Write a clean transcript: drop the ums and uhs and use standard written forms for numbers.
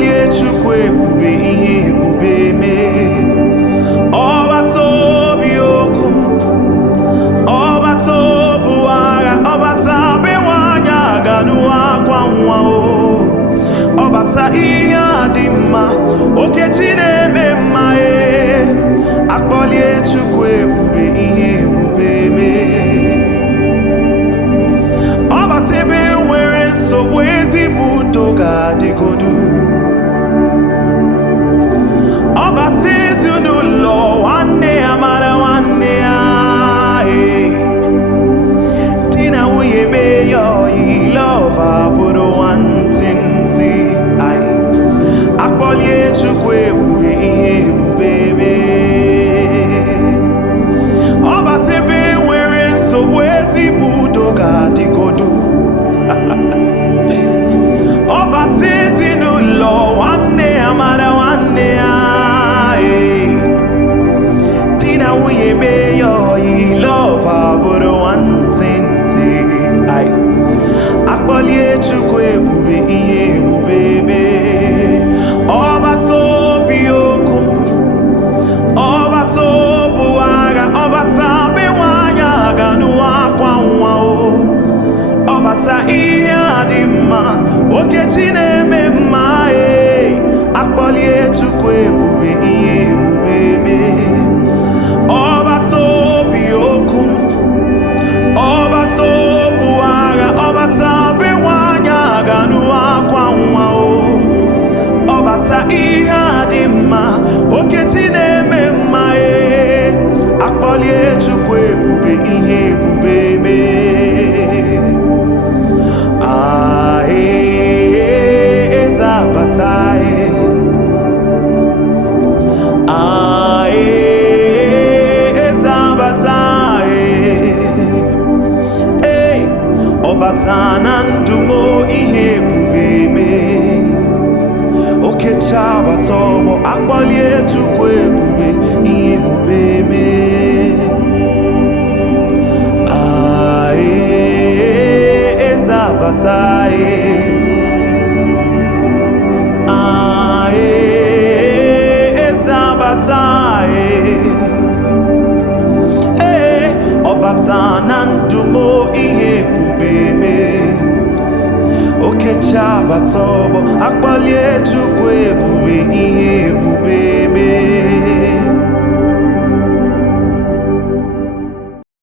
akpọlie Chukwu ebube ihe ebube mee. Ọbata obi okwu, ọbata obu agha, ọbata be nwanyị aga n'akwa nwa o. Ọbata ihe adị mma, Okechi na-eme mma akpọlie Chukwu ebube ihe ebube mee. Ọbata ebe nwere nsogbu, ezigbo udo ga-adịgodu. Ọbata ezinụlọ, nwanne ya mara nwanne ya di na nwunye mee ya ọyị, lọva bụrụ nwantịntị akpọlie Chukwu ebube ihe ebube mee. Ọbata ebe nwere nsogbu, ezigbo udo ga-adịgodu. Ọbata ezinụlọ, nwanne ya mara nwanne ya di na nwunye mee ya ọyị, lọva bụrụ nwantịntị akpọlie Chukwu ebube ihe ebube mee. Ọbata obi okwu, ọbata obu agha, ọbata be nwanyị aga n'akwa nwa o. Ọbata ihe adị mma, Okechi na-eme mma akpọlie Chukwu ebube ihe ebube mee. Ọbata obi okwu, ọbata obu agha, ọbata be nwanyị aga n'akwa nwa o. Ọbata ihe adị mma, Okechi na-eme mma akpọlie Chukwu ebube ihe ebube mee. Eze Abata eze Abata ọbata na ndụ m ihe ebube mee. Okechi abata ọgbọ akpọlie Chukwu ebube ihe ebube mee. Eze Abata eze Abata ọbata na ndụ m ihe ebube mee. Okechi abata ọgbọ akpọlie Chukwu ebube ihe ebube